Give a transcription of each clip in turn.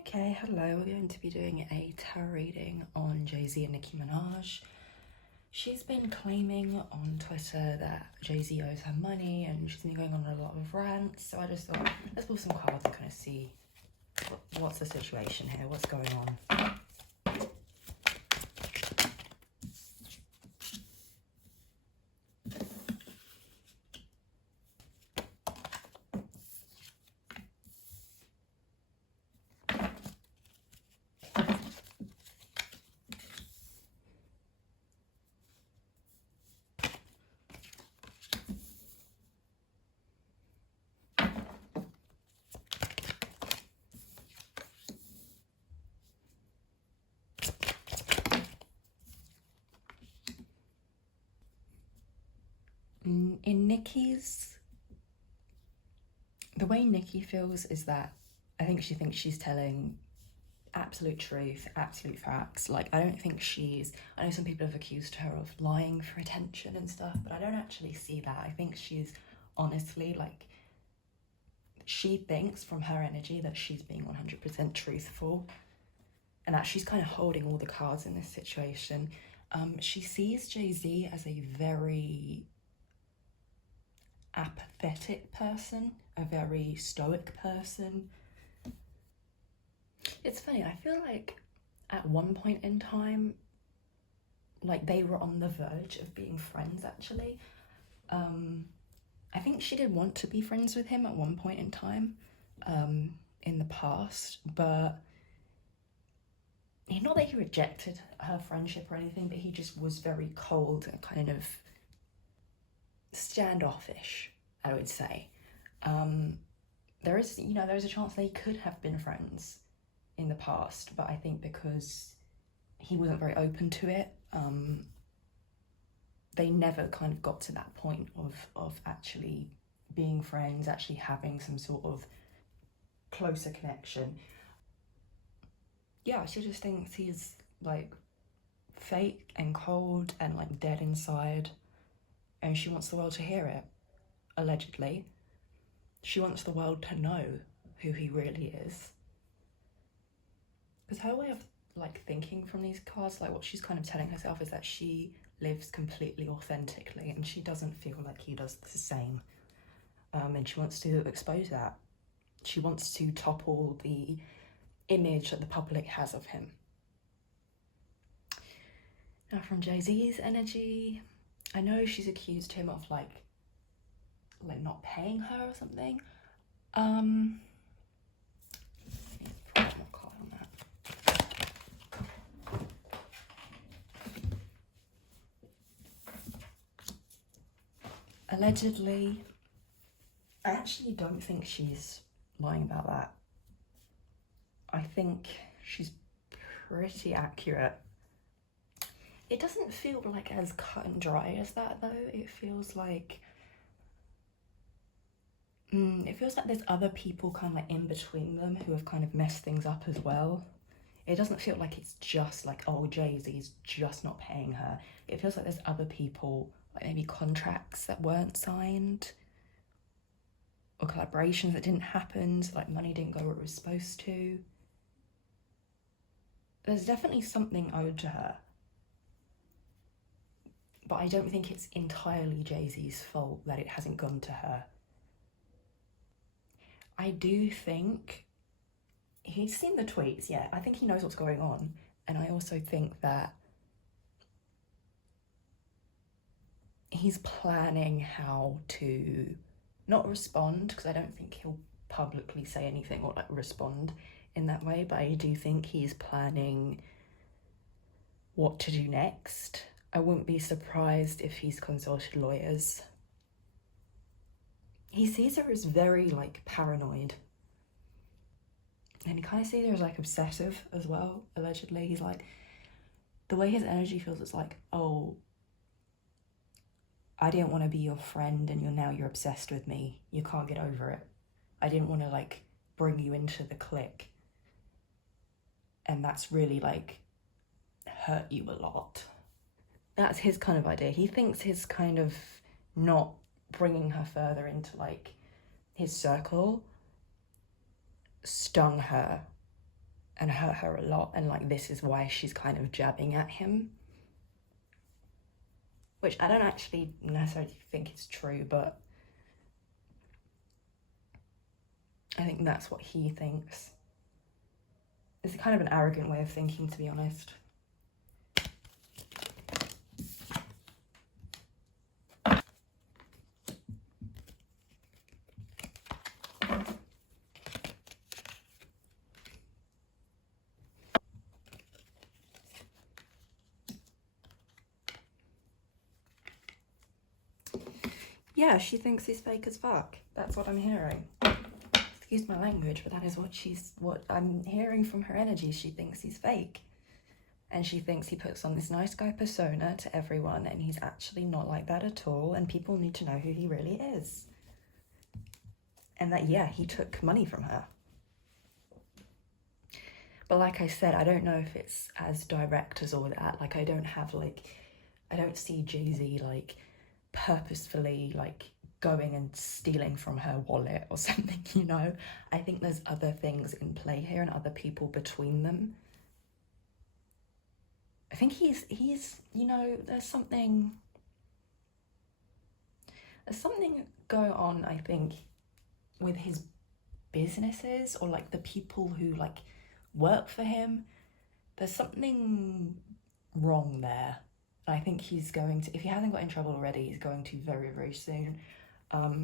Okay, hello. We're going to be doing a tarot reading on Jay-Z and Nicki Minaj. She's been claiming on Twitter that Jay-Z owes her money and she's been going on a lot of rants. So I just thought, let's pull some cards and kind of see what's the situation here, what's going on. In Nicki's, the way Nicki feels is that I think she thinks she's telling absolute truth, absolute facts. Like, I don't think I know some people have accused her of lying for attention and stuff, but I don't actually see that. I think she's honestly, like, she thinks from her energy that she's being 100% truthful and that she's kind of holding all the cards in this situation. She sees Jay-Z as a very apathetic person, a very stoic person. It's funny, I feel like at one point in time, like, they were on the verge of being friends, actually. I think she did want to be friends with him at one point in time, in the past, but not that he rejected her friendship or anything, but he just was very cold and kind of standoffish, I would say. There's a chance they could have been friends in the past, but I think because he wasn't very open to it, they never kind of got to that point of actually being friends, actually having some sort of closer connection. Yeah, she just thinks he's like fake and cold and like dead inside, and she wants the world to hear it, allegedly. She wants the world to know who he really is. Because her way of like thinking from these cards, like what she's kind of telling herself is that she lives completely authentically and she doesn't feel like he does the same. And she wants to expose that. She wants to topple the image that the public has of him. Now from Jay-Z's energy, I know she's accused him of like not paying her or something. Allegedly, I actually don't think she's lying about that. I think she's pretty accurate. It doesn't feel like as cut and dry as that though. It feels like there's other people kind of like in between them who have kind of messed things up as well. It doesn't feel like it's just like, oh, Jay-Z's just not paying her. It feels like there's other people, like maybe contracts that weren't signed or collaborations that didn't happen, so like money didn't go where it was supposed to. There's definitely something owed to her, but I don't think it's entirely Jay-Z's fault that it hasn't gone to her. I do think he's seen the tweets, yeah. I think he knows what's going on. And I also think that he's planning how to not respond, because I don't think he'll publicly say anything or like respond in that way, but I do think he's planning what to do next. I wouldn't be surprised if he's consulted lawyers. He sees her as very like paranoid, and he kind of sees her as like obsessive as well, allegedly. He's like, the way his energy feels, it's like, oh, I didn't want to be your friend and you're obsessed with me. You can't get over it. I didn't want to like bring you into the clique. And that's really like hurt you a lot. That's his kind of idea. He thinks his kind of not bringing her further into like his circle stung her and hurt her a lot, and like this is why she's kind of jabbing at him, which I don't actually necessarily think is true, but I think that's what he thinks. It's kind of an arrogant way of thinking, to be honest. Yeah, she thinks he's fake as fuck. That's what I'm hearing. Excuse my language, but that is what I'm hearing from her energy. She thinks he's fake. And she thinks he puts on this nice guy persona to everyone, and he's actually not like that at all, and people need to know who he really is. And that, yeah, he took money from her. But like I said, I don't know if it's as direct as all that. Like, I don't see Jay-Z, like, purposefully, like, going and stealing from her wallet or something, you know? I think there's other things in play here and other people between them. I think he's you know, there's something going on, I think, with his businesses, or like the people who like work for him. There's something wrong there. I think he's going to, if he hasn't got in trouble already, he's going to very, very soon.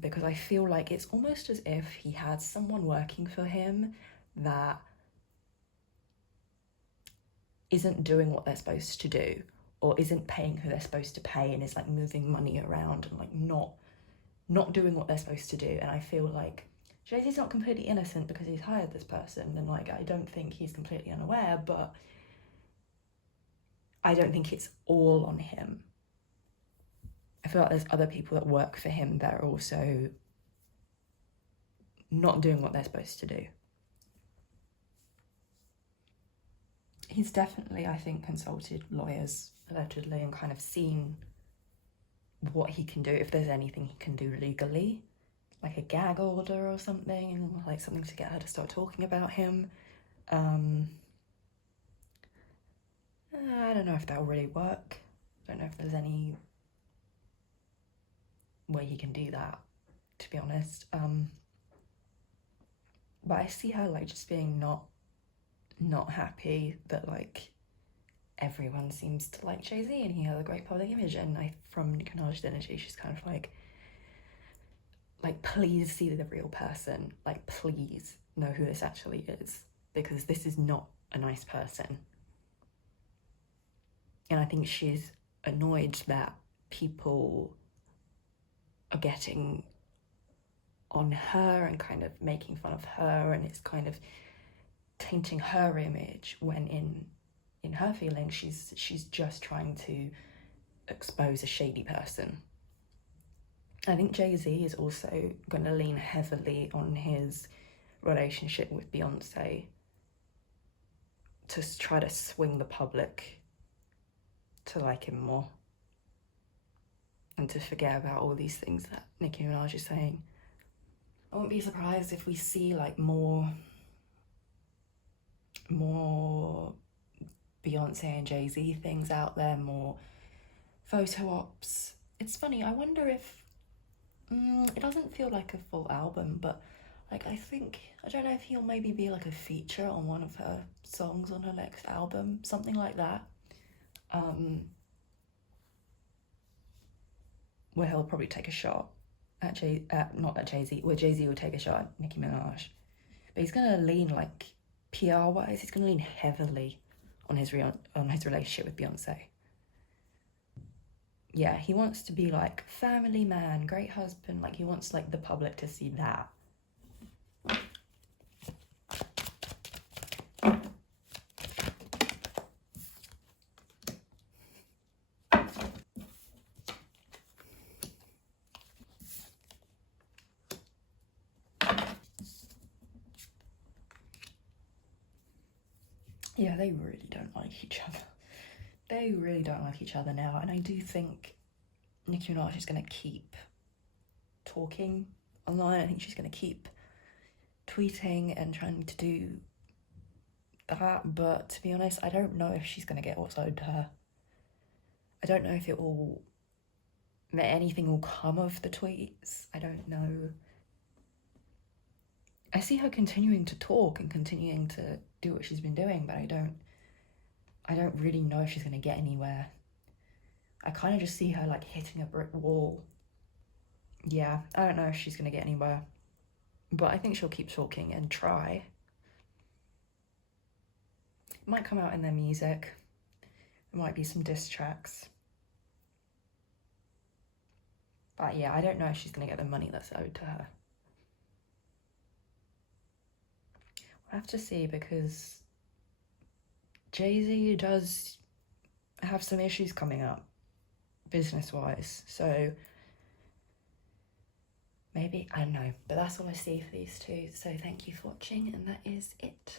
Because I feel like it's almost as if he had someone working for him that isn't doing what they're supposed to do, or isn't paying who they're supposed to pay, and is like moving money around and like not doing what they're supposed to do. And I feel like Jay-Z's not completely innocent because he's hired this person, and like I don't think he's completely unaware, but I don't think it's all on him. I feel like there's other people that work for him that are also not doing what they're supposed to do. He's definitely, I think, consulted lawyers, allegedly, and kind of seen what he can do, if there's anything he can do legally, like a gag order or something, like something to get her to start talking about him. I don't know if that will really work. I don't know if there's any way he can do that, to be honest. But I see her like just being not happy that like everyone seems to like Jay-Z and he has a great public image, and from Nicki Minaj's energy, she's kind of like please see the real person, like please know who this actually is, because this is not a nice person. And I think she's annoyed that people are getting on her and kind of making fun of her, and it's kind of tainting her image, when in her feelings she's just trying to expose a shady person. I think Jay-Z is also going to lean heavily on his relationship with Beyonce to try to swing the public to like him more, and to forget about all these things that Nicki Minaj is saying. I wouldn't be surprised if we see like more Beyonce and Jay-Z things out there, more photo ops. It's funny, I wonder if it doesn't feel like a full album, but like I don't know if he'll maybe be like a feature on one of her songs on her next album, something like that. Where he'll probably take a shot at not at Jay-Z, where Jay-Z will take a shot at Nicki Minaj. But he's gonna lean, like PR-wise, he's gonna lean heavily on his relationship with Beyonce. Yeah, he wants to be like family man, great husband, like he wants like the public to see that. Yeah, they really don't like each other. They really don't like each other now, and I do think Nicki Minaj is going to keep talking online. I think she's going to keep tweeting and trying to do that, but to be honest, I don't know if she's going to get what's owed to her. I don't know if anything will come of the tweets. I don't know. I see her continuing to talk and continuing to do what she's been doing, but I don't really know if she's going to get anywhere. I kind of just see her like hitting a brick wall. Yeah, I don't know if she's going to get anywhere, but I think she'll keep talking and try. It might come out in their music. There might be some diss tracks. But yeah, I don't know if she's going to get the money that's owed to her. We'll have to see, because Jay-Z does have some issues coming up business-wise, so maybe, I don't know, but that's all I see for these two. So thank you for watching, and that is it.